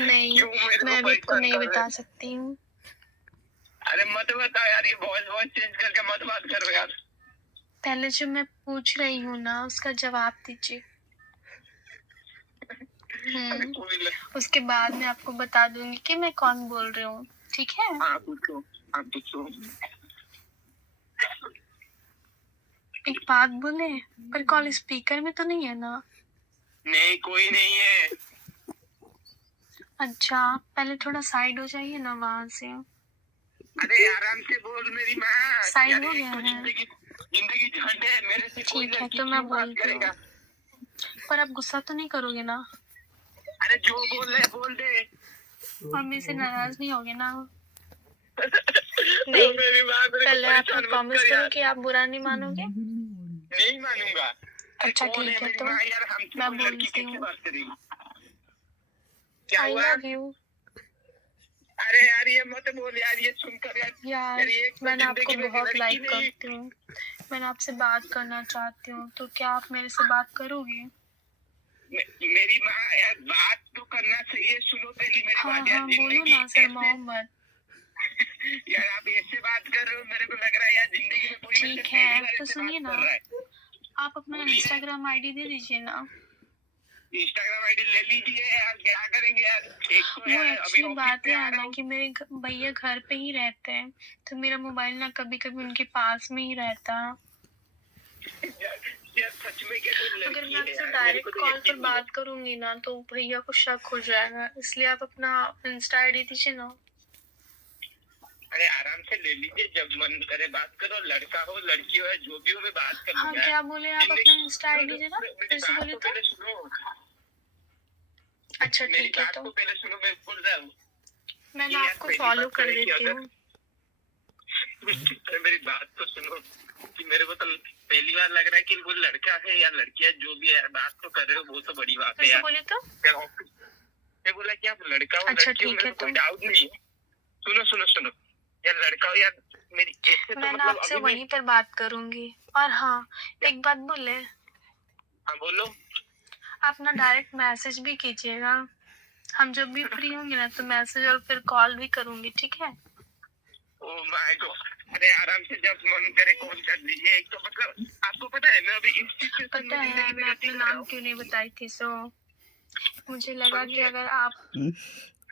नहीं, क्यों मेरे को मैं भी आपको परेशान नहीं कर रहे बता हो? सकती हूँ। अरे मत बता यार, ये वॉइस चेंज करके मत बात करो यार। पहले जो मैं पूछ रही हूँ ना, उसका जवाब दीजिए। अरे कोई नहीं। उसके बाद मैं आपको बता दूंगी कि मैं कौन बोल रही हूँ, ठीक है? हाँ पूछो, हाँ पूछो। एक बात बोले, पर कॉल स्पीकर में तो नहीं है ना? नहीं, कोई नहीं है। अच्छा, पहले थोड़ा साइड हो जाइए ना वहाँ से। अरे आराम से बोल मेरी माँ। साइड यार हो एक गया तो है। जिंदगी झंड है, मेरे से कोई ठीक है, लड़की तो मैं क्यों बात बोलती करेगा? हूँ, पर आप गुस्सा तो नहीं करोगे ना? अरे जो बोल रहे बोल दे। और मेरे से नाराज नहीं होगे ना? नहीं, मेरी माँ मेरे को पहले आप परेशान मत प्रॉमिस कर करो यार। कि आप बुरा नहीं मानोगे। नहीं मानूंगा। अरे अच्छा कौन ठीक है, मेरी तो माँ यार, हमसे मैं कोई लड़की बोलती कैसे हूँ, बात करेगी? क्या आई हुआ? Love you. अरे यार ये मत बोल यार, ये सुनकर यार ये तो मैंने आपको जिंदगी में बहुत लड़की लाइक नहीं। करती हूँ, मैंने आपसे बात करना चाहती हूँ, तो क्या आप मेरे से बात करोगे? मेरी माँ यार, बात तो करना चाहिए। सुनो पहली मेरी हाँ बात यार, हाँ, बोलो जिंदगी ना, शर्माओ मत। यार आप ऐसे बात कर रहे हो, मेरे को लग रहा है यार जिंदगी में कोई मेरे से ठीक पहली है, बार तो ऐसे सुनिए बात ना, कर रहा है। आप अपना इंस्टाग्राम आईडी दे दीजिए ना। इंस्टाग्राम आईडी ले लीजिए यार, क्या करेंगे यार। एक तो वो यार अभी एक्चुअली ऑफिस बात से यह आ है रहा ना हूँ। कि मेरे भैया घर पे ही रहते हैं, तो मेरा मोबाइल ना कभी कभी उनके पास में ही रहता। यार सच में क्या कोई अगर लड़की मैं है आपसे यार? मेरे डायरेक्ट को तो कॉल पर यकीन नहीं है। बात करूंगी ना, तो भैया को शक हो जाएगा, इसलिए आप अपना इंस्टा आईडी दीजिए ना। अरे आराम से ले लीजिए, जब मन करे बात करो। लड़का हो लड़की हो जो भी हो, मैं बात कर हाँ, लूंगा। क्या बोले आप? अपना इंस्टा आईडी देना, मेरी फिर से बात बोले तो तो। पहले सुनो। अच्छा मेरी ठीक है, बात तो तो पहले सुनो, मैं बोल रहा हूँ। मैं कि ना यार आपको पहली फॉलो बात कर तो है कि देती अगर हूँ। मेरी बात तो सुनो, कि मेरे को तो पहली बार लग रहा है कि वो लड़का है या लड़की है, जो भी है। बात तो कर रहे हो, वो तो बड़ी बात है फिर से यार। बोले तो। मैं बोला कि आप लड़का हो अच्छा लड़की हो, ठीक मेरे है, को तो कोई डाउट नहीं है। सुनो सुनो सुनो, यार लड़का हो यार, मेरी ऐसे तो मैं ना मतलब आपसे अभी वहीं पर बात करूंगी। और हाँ, एक बात बोले, हाँ बोलो। आप ना डायरेक्ट मैसेज भी कीजिएगा। हम जब भी फ्री होंगे ना, तो मैसेज और फिर कॉल भी करूंगी, ठीक है? Oh my God. अरे आराम से जब मन करे कॉल कर लीजिए। एक तो मतलब आपको पता है मैं अभी इस सिचुएशन में पता है, जिंदगी में मैं गति अपना कर रहा नाम हूँ। क्यों नहीं बताई थी, सो मुझे लगा कि सुनिए, अगर आप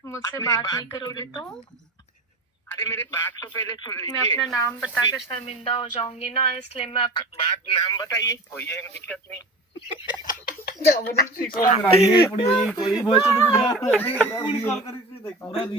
मुझसे मेरी बात नहीं बात तो करोगे पहले, तो अरे मेरी बात तो पहले सुन मैं लीजिए। अपना नाम बताकर शर्मिंदा हो जाऊंगी ना, इसलिए मैं बात नाम बताइए, कोई है दिक्कत नहीं। कोई कॉल करी